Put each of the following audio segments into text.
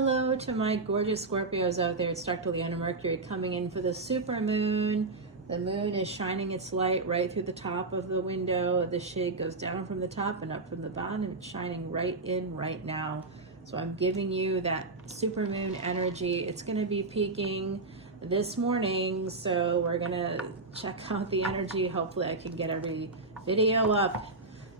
Hello to my gorgeous Scorpios out there. It's Dr. Leona Mercury coming in for the super moon. The moon is shining its light right through the top of the window. The shade goes down from the top and up from the bottom. It's shining right in right now. So I'm giving you that super moon energy. It's going to be peaking this morning. So we're going to check out the energy. Hopefully I can get every video up.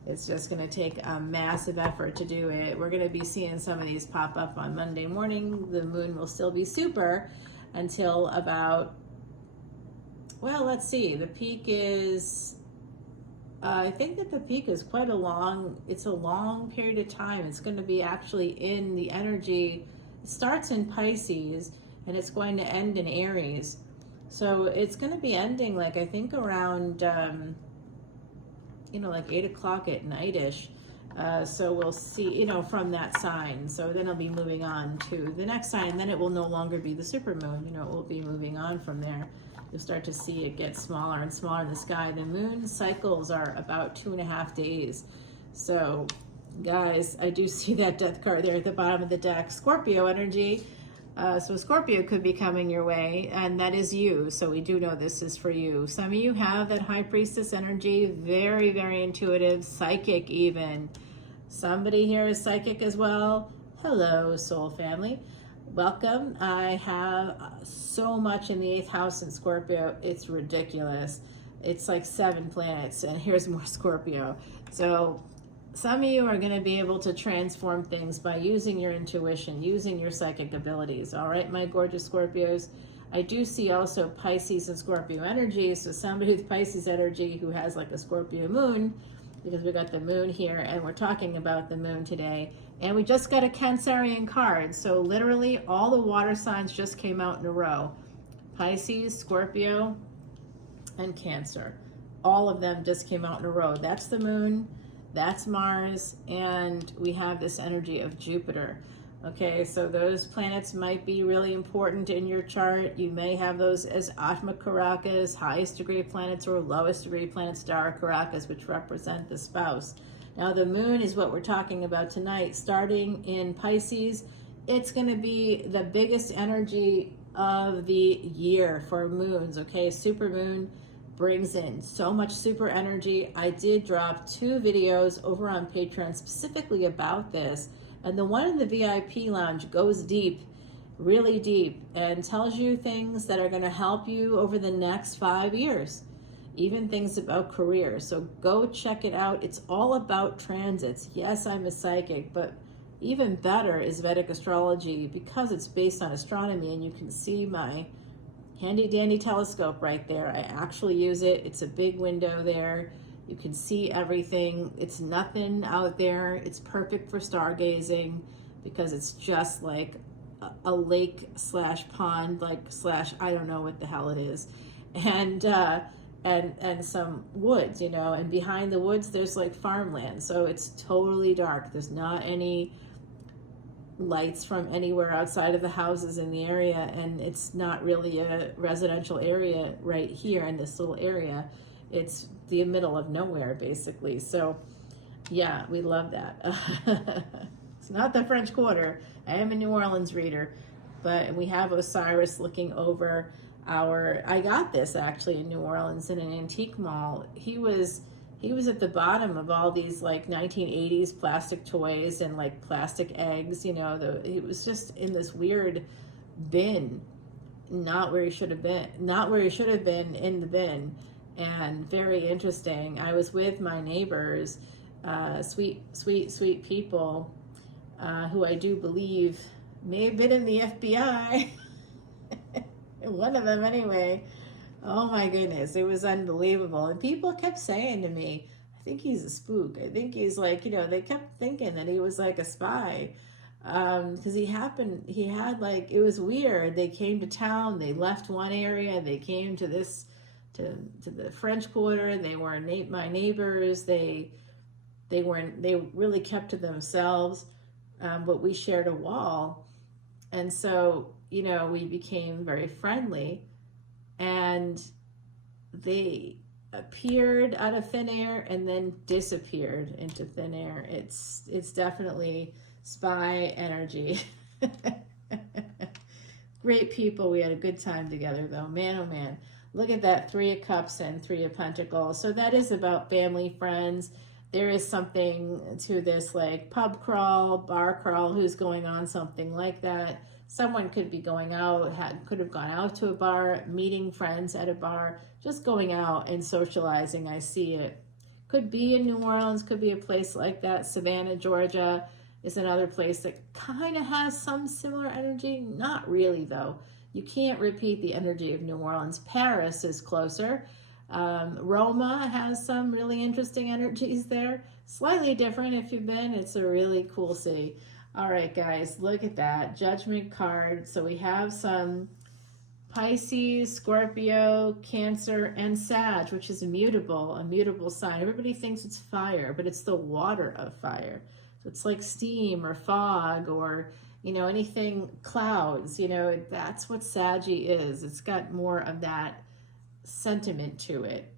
It's just going to take a massive effort to do it. We're going to be seeing some of these pop up on Monday morning. The moon will still be super until about, well, let's see. The peak is, I think that the peak is quite a long period of time. It's going to be actually in the energy. It starts in Pisces and it's going to end in Aries. So it's going to be ending like, I think around, like 8 o'clock at night-ish. So we'll see, from that sign. So then it'll be moving on to the next sign. Then it will no longer be the supermoon. It will be moving on from there. You'll start to see it get smaller and smaller in the sky. The moon cycles are about 2.5 days. So guys, I do see that death card there at the bottom of the deck. Scorpio energy. So Scorpio could be coming your way, and that is you. So we do know this is for you. Some of you have that high priestess energy, very, very intuitive, psychic even. Somebody here is psychic as well. Hello, soul family. Welcome. I have so much in the 8th house in Scorpio. It's ridiculous. It's like 7 planets, and here's more Scorpio. So some of you are going to be able to transform things by using your intuition, using your psychic abilities. All right, my gorgeous Scorpios. I do see also Pisces and Scorpio energy. So somebody with Pisces energy who has like a Scorpio moon, because we got the moon here and we're talking about the moon today. And we just got a Cancerian card. So literally all the water signs just came out in a row. Pisces, Scorpio, and Cancer. All of them just came out in a row. That's the moon. That's Mars, and we have this energy of Jupiter. Okay, so those planets might be really important in your chart. You may have those as Atma Karakas, highest degree planets, or lowest degree planets, Dara Karakas, which represent the spouse. Now the moon is what we're talking about tonight. Starting in Pisces, it's going to be the biggest energy of the year for moons, okay? Super moon brings in so much super energy. I did drop 2 videos over on Patreon specifically about this, and the one in the VIP lounge goes deep, really deep, and tells you things that are going to help you over the next 5 years, even things about career. So go check it out. It's all about transits. Yes, I'm a psychic, but even better is Vedic Astrology because it's based on astronomy, and you can see my handy dandy telescope right there. I actually use it. It's a big window there. You can see everything. It's nothing out there. It's perfect for stargazing because it's just like a lake slash pond, like slash, I don't know what the hell it is. And some woods, and behind the woods, there's like farmland. So it's totally dark. There's not any lights from anywhere outside of the houses in the area, and it's not really a residential area right here in this little area. It's the middle of nowhere basically. So yeah, we love that. It's not the French Quarter. I am a New Orleans reader, but we have Osiris looking over I got this actually in New Orleans in an antique mall. He was at the bottom of all these like 1980s plastic toys and like plastic eggs, it was just in this weird bin, not where he should have been in the bin. And very interesting. I was with my neighbors, sweet people, who I do believe may have been in the FBI. One of them anyway. Oh my goodness, it was unbelievable. And people kept saying to me, I think he's a spook. I think he's like, they kept thinking that he was like a spy. Because he had like, it was weird. They came to town, they left one area, they came to the French Quarter, they were my neighbors, they really kept to themselves, but we shared a wall. And so, we became very friendly. And they appeared out of thin air and then disappeared into thin air. It's definitely spy energy. Great people. We had a good time together, though. Man, oh man. Look at that, 3 of Cups and 3 of Pentacles. So that is about family, friends. There is something to this, like pub crawl, bar crawl, who's going on, something like that. Someone could be going out, could have gone out to a bar, meeting friends at a bar, just going out and socializing. I see it. Could be in New Orleans, could be a place like that. Savannah, Georgia is another place that kind of has some similar energy. Not really, though. You can't repeat the energy of New Orleans. Paris is closer. Roma has some really interesting energies there. Slightly different if you've been. It's a really cool city. All right, guys, look at that. Judgment card. So we have some Pisces, Scorpio, Cancer, and Sag, which is a mutable sign. Everybody thinks it's fire, but it's the water of fire. So it's like steam or fog or, you know, anything, clouds, you know, that's what Saggy is. It's got more of that sentiment to it,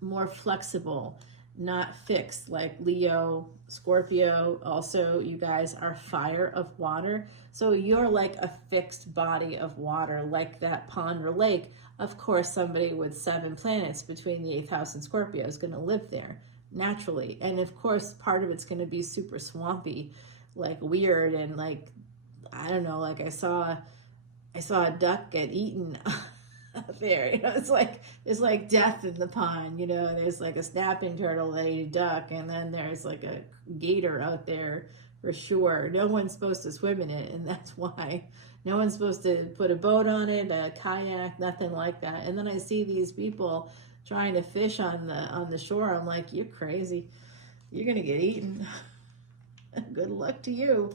more flexible, not fixed, like Leo, Scorpio. Also, you guys are fire of water. So you're like a fixed body of water, like that pond or lake. Of course, somebody with 7 planets between the 8th house and Scorpio is going to live there naturally. And of course, part of it's going to be super swampy, like weird, and like, I don't know, like I saw a duck get eaten there. You know, it's like death in the pond. You know, there's like a snapping turtle that ate a duck, and then there's like a gator out there for sure. No one's supposed to swim in it, and that's why. No one's supposed to put a boat on it, a kayak, nothing like that. And then I see these people trying to fish on the shore. I'm like, you're crazy. You're gonna get eaten. Good luck to you.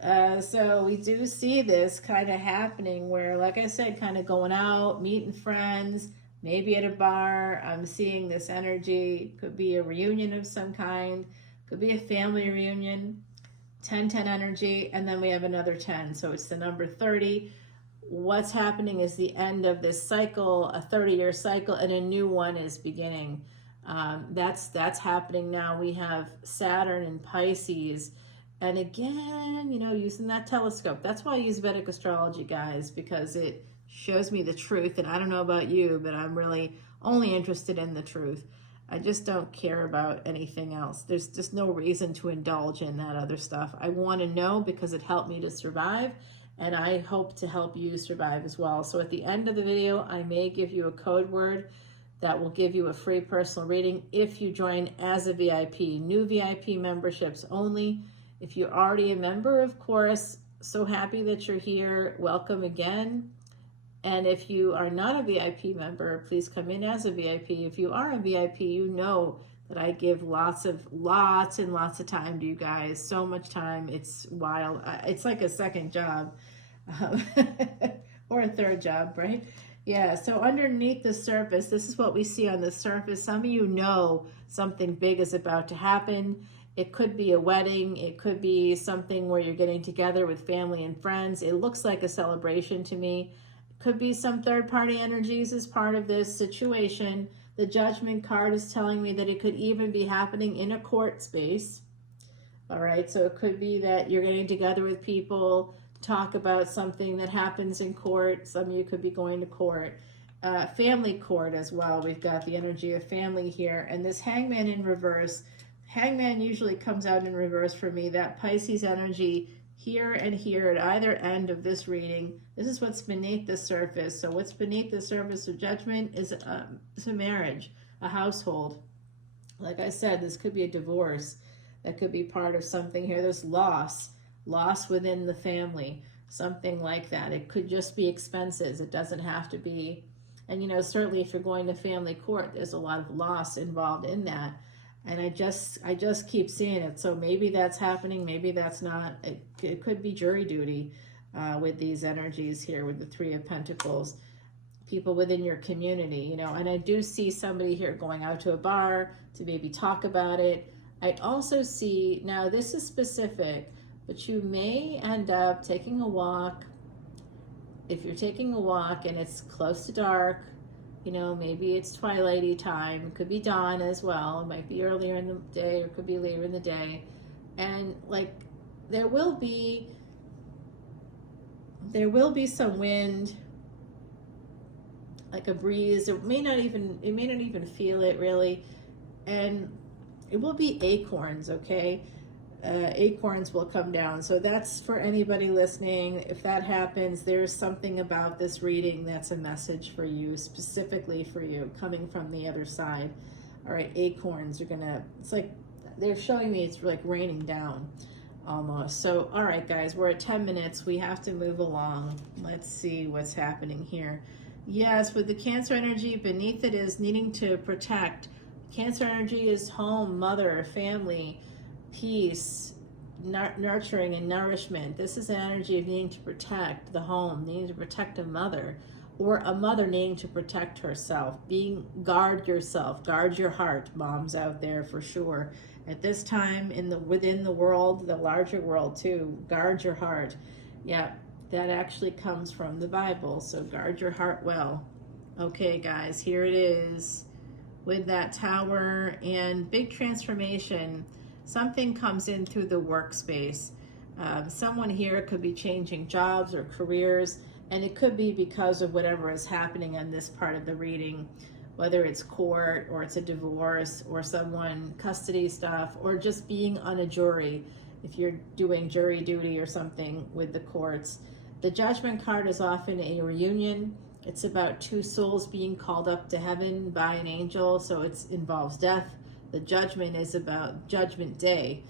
So we do see this kind of happening where, like I said, kind of going out, meeting friends, maybe at a bar. I'm seeing this energy. Could be a reunion of some kind. Could be a family reunion. 10-10 energy, and then we have another 10. So it's the number 30. What's happening is the end of this cycle, a 30-year cycle, and a new one is beginning. That's happening now. We have Saturn and Pisces. And again, you know, using that telescope. That's why I use Vedic Astrology, guys, because it shows me the truth. And I don't know about you, but I'm really only interested in the truth. I just don't care about anything else. There's just no reason to indulge in that other stuff. I want to know because it helped me to survive, and I hope to help you survive as well. So at the end of the video, I may give you a code word that will give you a free personal reading if you join as a VIP. New VIP memberships only. If you're already a member, of course, so happy that you're here. Welcome again. And if you are not a VIP member, please come in as a VIP. If you are a VIP, you know that I give lots and lots of time to you guys. So much time. It's wild. It's like a second job or a third job, right? Yeah, so underneath the surface, this is what we see on the surface. Some of you know something big is about to happen. It could be a wedding. It could be something where you're getting together with family and friends. It looks like a celebration to me. Could be some third-party energies as part of this situation. The Judgment card is telling me that it could even be happening in a court space. All right, so it could be that you're getting together with people, talk about something that happens in court. Some of you could be going to court. Family court as well. We've got the energy of family here. And this Hangman in reverse. Hangman usually comes out in reverse for me. That Pisces energy here and here at either end of this reading. This is what's beneath the surface. So what's beneath the surface of Judgment is a marriage, a household. Like I said, this could be a divorce. That could be part of something here. There's loss within the family, something like that. It could just be expenses. It doesn't have to be. And, you know, certainly if you're going to family court, there's a lot of loss involved in that. And I just keep seeing it. So maybe that's happening. Maybe that's not. It could be jury duty with these energies here with the 3 of Pentacles. People within your community, you know. And I do see somebody here going out to a bar to maybe talk about it. I also see, now this is specific, but you may end up taking a walk. If you're taking a walk and it's close to dark, you know, maybe it's twilighty time. It could be dawn as well. It might be earlier in the day or it could be later in the day. And like there will be there will be some wind, like a breeze. It may not even feel it really. And it will be acorns, okay? Acorns will come down. So that's for anybody listening. If that happens, there's something about this reading that's a message for you, specifically for you, coming from the other side. All right, acorns are gonna, it's like, they're showing me it's like raining down almost. So, all right, guys, we're at 10 minutes. We have to move along. Let's see what's happening here. Yes, with the Cancer energy, beneath it is needing to protect. Cancer energy is home, mother, family, peace, nurturing and nourishment. This is an energy of needing to protect the home, needing to protect a mother, or a mother needing to protect herself. Guard yourself, guard your heart, moms out there for sure. At this time, within the world, the larger world too, guard your heart. Yeah, that actually comes from the Bible, so guard your heart well. Okay, guys, here it is with that Tower and big transformation. Something comes in through the workspace. Someone here could be changing jobs or careers, and it could be because of whatever is happening on this part of the reading, whether it's court or it's a divorce or someone custody stuff, or just being on a jury if you're doing jury duty or something with the courts. The Judgment card is often a reunion. It's about two souls being called up to heaven by an angel, so it involves death. The Judgment is about Judgment Day,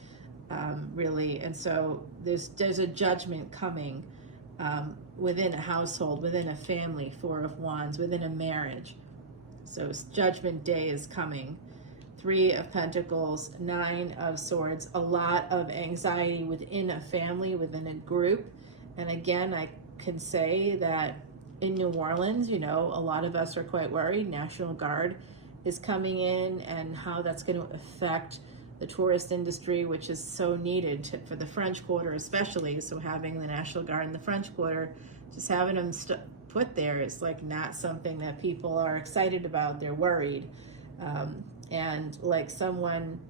really, and so there's a judgment coming within a household, within a family, Four of Wands, within a marriage. So Judgment Day is coming. Three of Pentacles, Nine of Swords, a lot of anxiety within a family, within a group. And again, I can say that in New Orleans, you know, a lot of us are quite worried. National Guard is coming in, and how that's going to affect the tourist industry, which is so needed for the French Quarter especially. So having the National Guard in the French Quarter, just having them put there is like not something that people are excited about. They're worried. And like someone,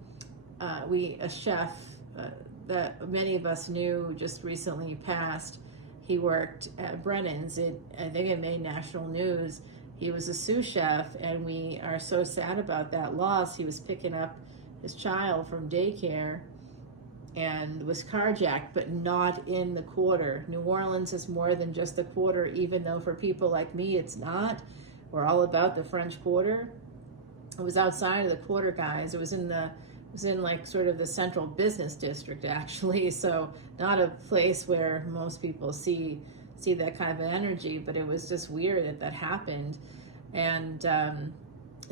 a chef that many of us knew just recently passed. He worked at Brennan's. I think it made national news. He was a sous chef, and we are so sad about that loss. He was picking up his child from daycare and was carjacked, but not in the Quarter. New Orleans is more than just the Quarter, even though for people like me, it's not. We're all about the French Quarter. It was outside of the Quarter, guys. It was in like sort of the central business district, actually. So not a place where most people see that kind of energy, but it was just weird that happened. And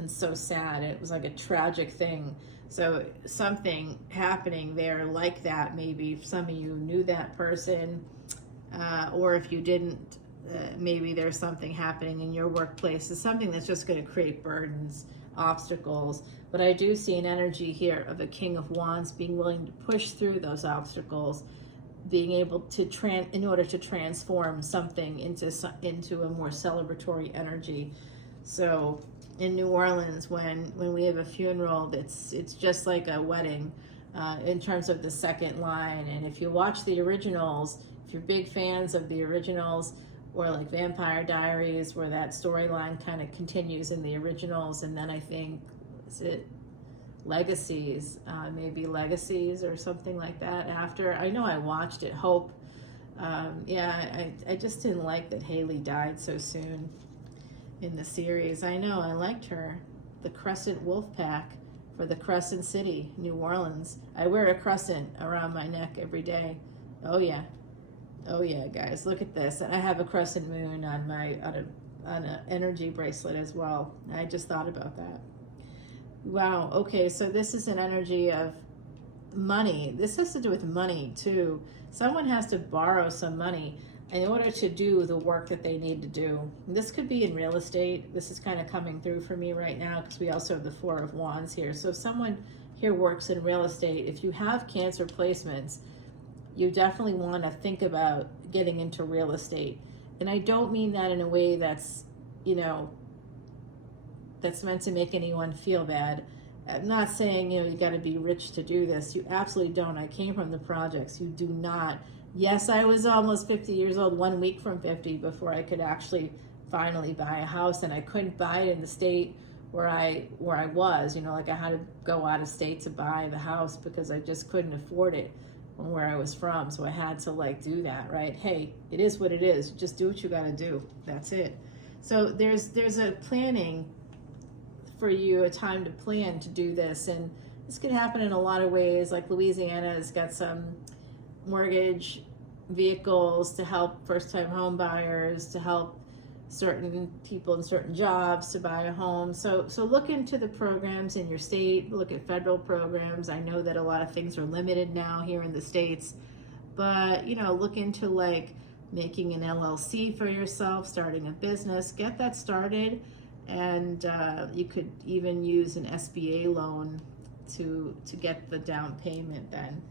so sad. It was like a tragic thing. So something happening there like that. Maybe if some of you knew that person, or if you didn't, maybe there's something happening in your workplace. It's something that's just going to create burdens, obstacles. But I do see an energy here of the King of Wands being willing to push through those obstacles, being able to in order to transform something into a more celebratory energy. So in New Orleans, when we have a funeral, it's just like a wedding in terms of the second line. And if you watch the originals, if you're big fans of the originals, or like Vampire Diaries, where that storyline kind of continues in the originals, and then I think, is it Legacies, maybe Legacies or something like that after. I know I watched it, Hope. Yeah, I just didn't like that Haley died so soon in the series. I know, I liked her. The Crescent Wolf Pack for the Crescent City, New Orleans. I wear a crescent around my neck every day. Oh yeah. Oh yeah, guys, look at this. And I have a crescent moon on an energy bracelet as well. I just thought about that. Wow, okay, so this is an energy of money. This has to do with money too. Someone has to borrow some money in order to do the work that they need to do. This could be in real estate. This is kind of coming through for me right now because we also have the Four of Wands here. So if someone here works in real estate, if you have Cancer placements, you definitely want to think about getting into real estate. And I don't mean that in a way that's, that's meant to make anyone feel bad. I'm not saying, you got to be rich to do this. You absolutely don't. I came from the projects. You do not Yes, I was almost 50 years old, 1 week from 50, before I could actually finally buy a house, and I couldn't buy it in the state where I was, like I had to go out of state to buy the house because I just couldn't afford it from where I was from. So I had to do that, right? Hey, it is what it is. Just do what you got to do. That's it. So there's a planning for you, a time to plan to do this, and this can happen in a lot of ways. Like Louisiana has got some mortgage vehicles to help first-time home buyers, to help certain people in certain jobs to buy a home. So look into the programs in your state, look at federal programs. I know that a lot of things are limited now here in the States, but look into making an LLC for yourself, starting a business, get that started. And you could even use an SBA loan to get the down payment then.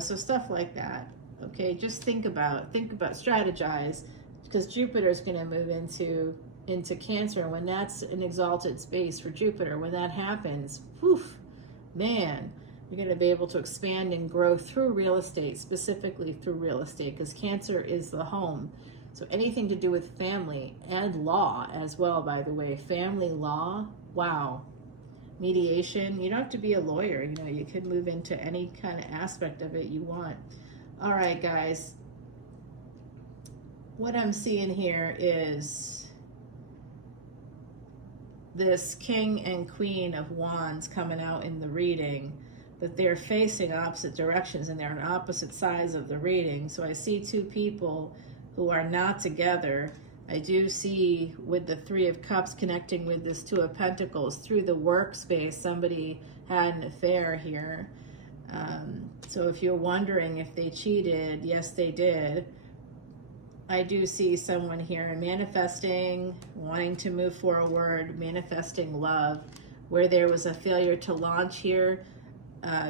So stuff like that. Okay, just think about, strategize, because Jupiter is going to move into Cancer. And when that's an exalted space for Jupiter, when that happens, man, you're going to be able to expand and grow through real estate, specifically through real estate, because Cancer is the home. So anything to do with family and law as well, by the way, family law, wow. Mediation, you don't have to be a lawyer, you could move into any kind of aspect of it you want. All right, guys. What I'm seeing here is this King and Queen of Wands coming out in the reading, that they're facing opposite directions and they're on opposite sides of the reading. So I see two people who are not together. I do see with the Three of Cups connecting with this Two of Pentacles through the workspace, somebody had an affair here. So if you're wondering if they cheated, yes, they did. I do see someone here manifesting, wanting to move forward, manifesting love. Where there was a failure to launch here,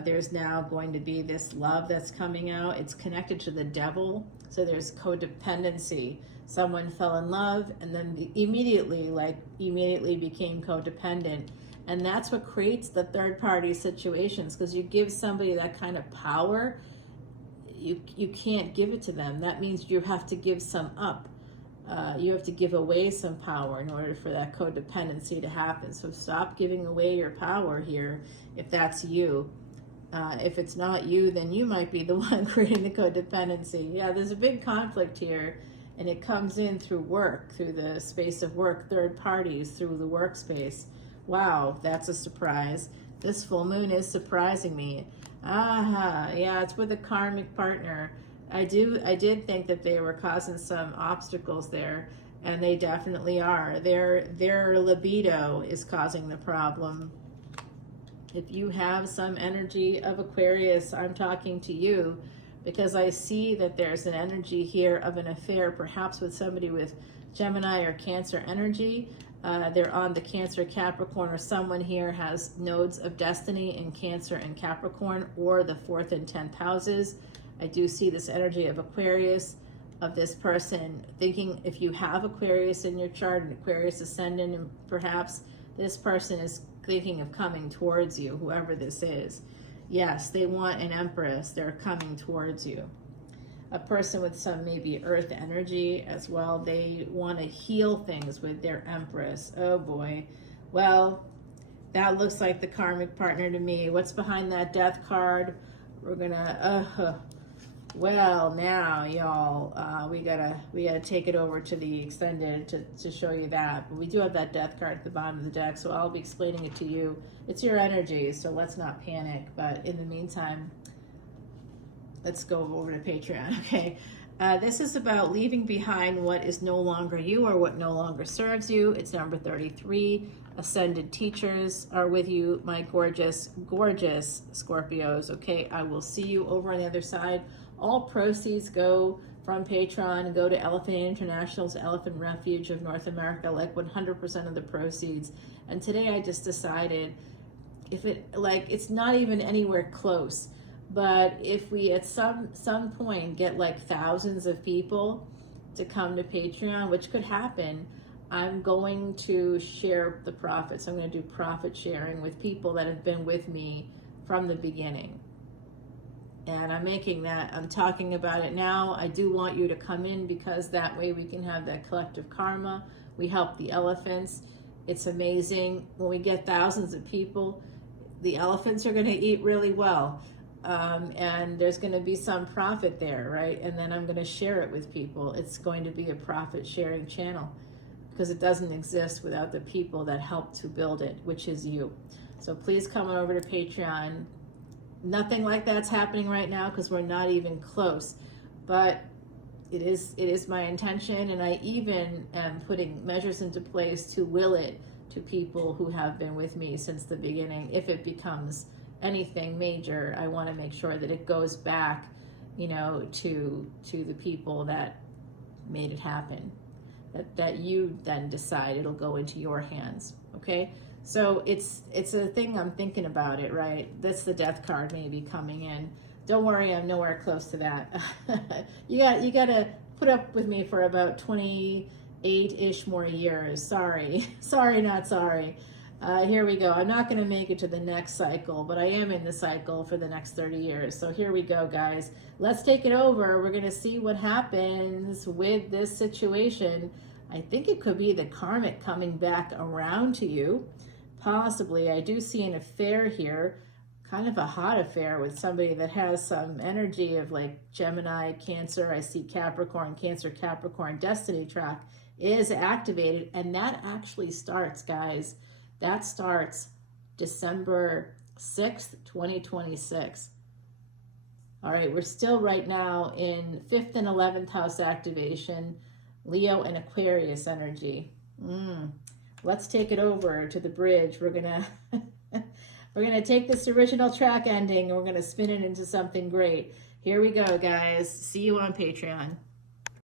there's now going to be this love that's coming out. It's connected to the devil, so there's codependency. Someone fell in love and then immediately became codependent. And that's what creates the third party situations, because you give somebody that kind of power, you can't give it to them. That means you have to give some up. You have to give away some power in order for that codependency to happen. So stop giving away your power here if that's you. If it's not you, then you might be the one creating the codependency. Yeah, there's a big conflict here, and it comes in through work, through the space of work, third parties, through the workspace. Wow, that's a surprise. This full moon is surprising me. Yeah, it's with a karmic partner. I did think that they were causing some obstacles there, and they definitely are. Their libido is causing the problem. If you have some energy of Aquarius, I'm talking to you, because I see that there's an energy here of an affair, perhaps with somebody with Gemini or Cancer energy. They're on the Cancer Capricorn, or someone here has nodes of destiny in Cancer and Capricorn, or the 4th and 10th houses. I do see this energy of Aquarius, of this person thinking, if you have Aquarius in your chart, an Aquarius ascendant, and perhaps this person is thinking of coming towards you, whoever this is. Yes, they want an Empress. They're coming towards you. A person with some maybe earth energy as well. They want to heal things with their Empress. Oh boy. Well, that looks like the karmic partner to me. What's behind that Death card? We're gonna, well, now y'all, we gotta take it over to the extended to show you that. But we do have that Death card at the bottom of the deck, so I'll be explaining it to you. It's your energy, so let's not panic. But in the meantime, let's go over to Patreon, okay? This is about leaving behind what is no longer you or what no longer serves you. It's number 33. Ascended teachers are with you, my gorgeous, gorgeous Scorpios, okay? I will see you over on the other side. All proceeds go from Patreon, go to Elephant International's Elephant Refuge of North America, like 100% of the proceeds. And today I just decided, if it's not even anywhere close, but if we at some point get thousands of people to come to Patreon, which could happen, I'm going to share the profits. I'm going to do profit sharing with people that have been with me from the beginning. And I'm talking about it now. I do want you to come in because that way we can have that collective karma. We help the elephants. It's amazing. When we get thousands of people, the elephants are going to eat really well. And there's going to be some profit there, right? And then I'm going to share it with people. It's going to be a profit sharing channel because it doesn't exist without the people that help to build it, which is you. So please come over to Patreon. Nothing like that's happening right now because we're not even close, but it is my intention, and I even am putting measures into place to will it to people who have been with me since the beginning. If it becomes anything major, I want to make sure that it goes back, you know, to the people that made it happen, that you then decide it'll go into your hands. Okay. So it's a thing I'm thinking about it, right? That's the death card maybe coming in. Don't worry, I'm nowhere close to that. You got to put up with me for about 28-ish more years. Sorry, not sorry. Here we go. I'm not going to make it to the next cycle, but I am in the cycle for the next 30 years. So here we go, guys. Let's take it over. We're going to see what happens with this situation. I think it could be the karmic coming back around to you. Possibly. I do see an affair here, kind of a hot affair with somebody that has some energy of like Gemini, Cancer. I see Capricorn, Cancer, Capricorn. Destiny track is activated, and that actually starts, guys. That starts December 6th, 2026. All right, we're still right now in 5th and 11th house activation, Leo and Aquarius energy. Let's take it over to the bridge. We're gonna take this original track ending and we're gonna spin it into something great. Here we go, guys. See you on Patreon.